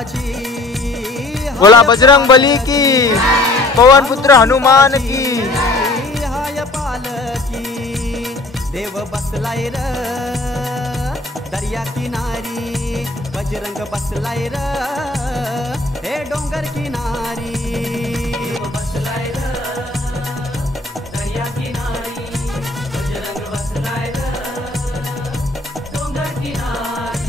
माझी बोला बजरंग बली की, पवन पुत्र हनुमान की, हाय पालकी देव बसलाय र दर्या किनारी, बजरंग बसलाय र हे डोंगर किनारी, बसलाय र दर्या किनारी, बजरंग बसलाय र डोंगर किनारी।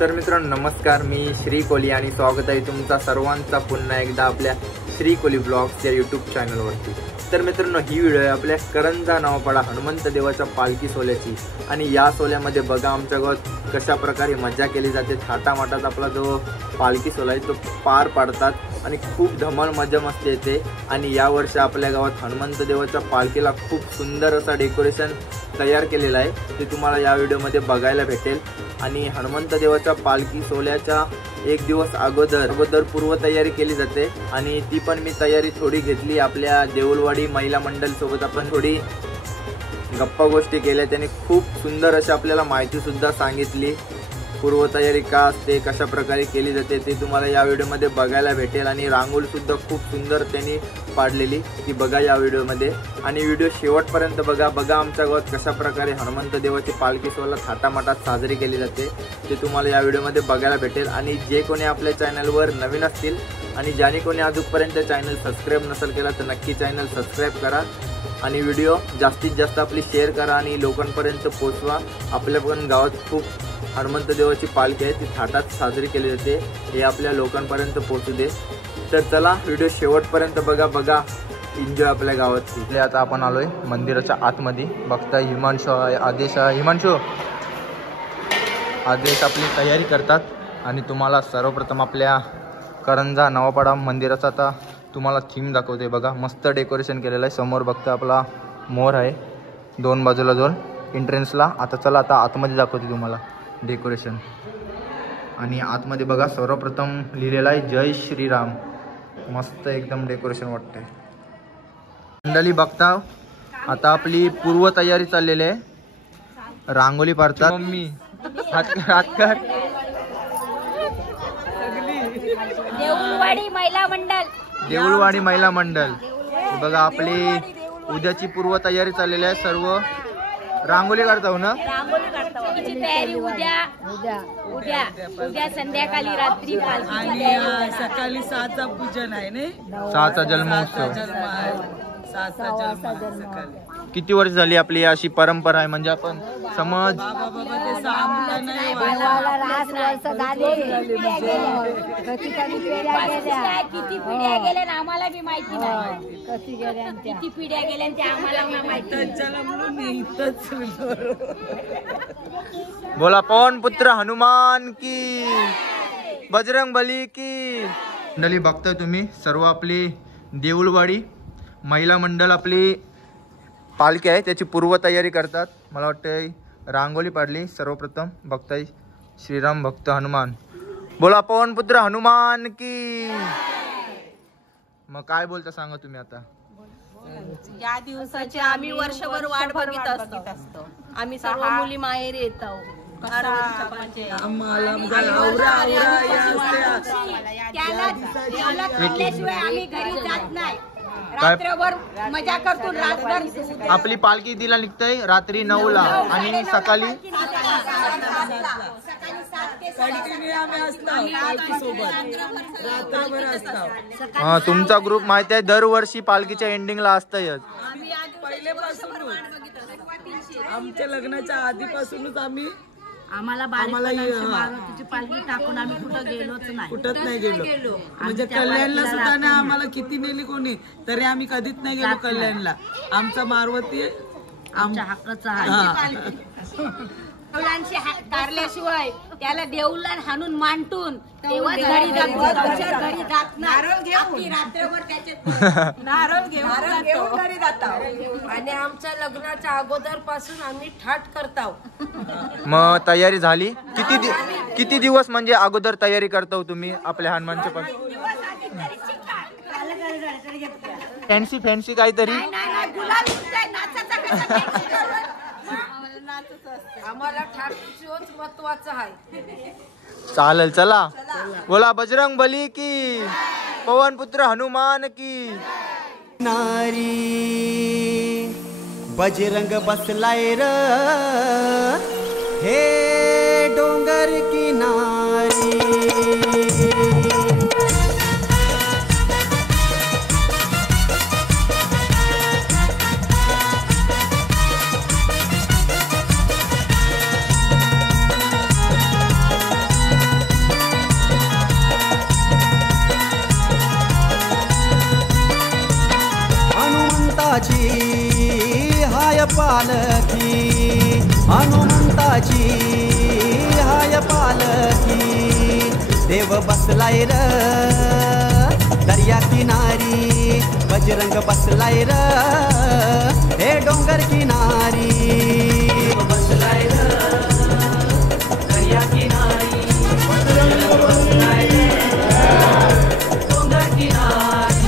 तर मित्रांनो नमस्कार, मी श्री कोली आणि स्वागत आहे तुमचा सर्वांचा पुन्हा एकदा आपल्या श्री कोली ब्लॉग्स या यूट्यूब चॅनलवरती। तर मित्रांनो ही व्हिडिओ आहे आपल्या करंजा नावापाडा हनुमंत देवाच्या पालखी सोहळ्याची आणि या सोहळ्यामध्ये बघा आमच्या गावात कशा प्रकारे मजा केली जाते। थाटामाटात आपला जो पालखी सोहळा आहे तो पार पाडतात आणि खूप धमाल मजा मस्ती येते। आणि यावर्षी आपल्या गावात हनुमंत देवाच्या पालखीला खूप सुंदर असा डेकोरेशन तयार केलेला आहे, ते तुम्हाला या व्हिडिओमध्ये बघायला भेटेल। आणि हनुमंत देवाच्या पालखी सोहळ्याच्या एक दिवस अगोदर पूर्व तयारी केली जाते आणि ती पण मी तयारी थोडी घेतली। आपल्या देऊळवाडी महिला मंडळ सोबत आपण थोडी गप्पा गोष्टी केल्या, त्यांनी खूप सुंदर अशी आपल्याला माहिती सुद्धा सांगितली। पूर्वतयारी का असते, कशा प्रकारे केली जाते ते तुम्हाला या व्हिडिओमध्ये बघायला भेटेल। आणि रांगोळी सुद्धा खूप सुंदर त्यांनी पाडलेली ती बघा या व्हिडिओमध्ये आणि व्हिडिओ शेवटपर्यंत बघा आमच्या गावात कशा प्रकारे हनुमंत देवाची पालखी सोहळा थाटामाटात साजरी केली जाते ते तुम्हाला या व्हिडिओमध्ये बघायला भेटेल। आणि जे कोणी आपल्या चॅनलवर नवीन असतील आणि ज्याने कोणी अजूनपर्यंत चॅनल सबस्क्राईब नसेल केला तर नक्की चॅनल सबस्क्राईब करा आणि व्हिडिओ जास्तीत जास्त आपली शेअर करा आणि लोकांपर्यंत पोहोचवा। आपल्या पण गावात खूप हनुमंत देवाची पालखी आहे ती थाटात साजरी केली जाते, हे आपल्या लोकांपर्यंत पोहोचू दे। तर चला व्हिडिओ शेवटपर्यंत बघा एन्जॉय आपल्या गावात। आता आपण आलोय मंदिराच्या आतमध्ये, बघता हिमांशू आदेश आपली तयारी करतात आणि तुम्हाला सर्वप्रथम आपल्या करंजा नवापाडा मंदिराचा आता तुम्हाला थीम दाखवते। बघा मस्त डेकोरेशन केलेलं आहे, समोर बघता आपला मोर आहे, दोन बाजूला दोन एंट्रन्सला। आता चला आता आतमध्ये दाखवते तुम्हाला डेकोरेशन। आणि आतमध्ये बघा सर्वप्रथम लिहिलेलं आहे जय श्रीराम, मस्त एकदम डेकोरेशन वाटतंय। मंडळी बघता आता आपली पूर्व तयारी चाललेली आहे, रांगोली पाडतात मम्मी हात कर देऊळवाडी महिला मंडळ बघा आपली उद्याची पूर्व तयारी चाललेली आहे, सर्व रांगोली काढताव ना, रांगोली तयारी उद्या संध्याकाळी रात्री आणि सकाळी 7चा पूजन आहे ने, 6चा जन्मोत्सव, 7चा जन्म। किती वर्ष झाली आपली अशी परंपरा आहे, म्हणजे आपण समज किती पिढ्या गेल्या आम्हाला बी माहिती नाही, किती पिढ्या गेल्या ते आम्हाला माहिती। बोला पवन पुत्र हनुमान की, बजरंग बली की। मंडळी बघताय तुम्ही सर्व आपली देऊळवाडी महिला मंडळ आपली पालखी आहे त्याची पूर्व तयारी करतात। मला वाटतं रांगोली पाडली सर्वप्रथम, बघताय श्रीराम भक्त हनुमान, बोला पवन पुत्र हनुमान की। मग काय बोलता सांगा तुम्ही आता। या दिवसाची आम्ही वर्षभर वाट बघत असतो, आम्ही सर्व मुली माहेर येत आहोत। आम्ही घरी जात नाही, रात्रभर मजा करतो, रातभर आपली पालखी दिला निघतंय रात्री 9ला आणि सकाळी तुमचा ग्रुप माहिती आहे दरवर्षी पालखीच्या एंडिंगला असतंय। आमच्या लग्नाच्या आधीपासूनच आम्हाला मारुतीची पालखी टाकून आम्ही कुठंच नाही गेलो। म्हणजे कल्याणला सुद्धा नाही आम्हाला किती नेली कोणी तरी आम्ही कधीच नाही गेलो कल्याणला। आमचा मारुती आमच्या हक्काचा आहे, देऊलांशी कारल्याशिवाय त्याला देऊलान हाणून मांडून तेव्हा घरी जात नाही, रात्रभर त्याचे नारळ घेऊन घरी जातो आणि आमच्या लग्नाच्या अगोदर पासून आम्ही ठाट करतो। मग तयारी झाली किती दिवस म्हणजे अगोदर तयारी करता तुम्ही आपल्या हनुमानच्या पासून? फॅन्सी फॅन्सी काहीतरी. आम्हाला ठाकचोच महत्वाचं आहे. चालेल चला. बोला बजरंग बली की, पवन पुत्र हनुमान की. नारी बजरंग बसलाय र हे डोंगर किनारी. हनुमंताची हाय पालखी, हनुमंताची हाय पालखी. देव बसलाय र दर्या किनारी, बजरंग बसलाय र हे डोंगर किनारी. बसलाय र दर्या किनारी, बजरंग बसलाय र डोंगर किनारी.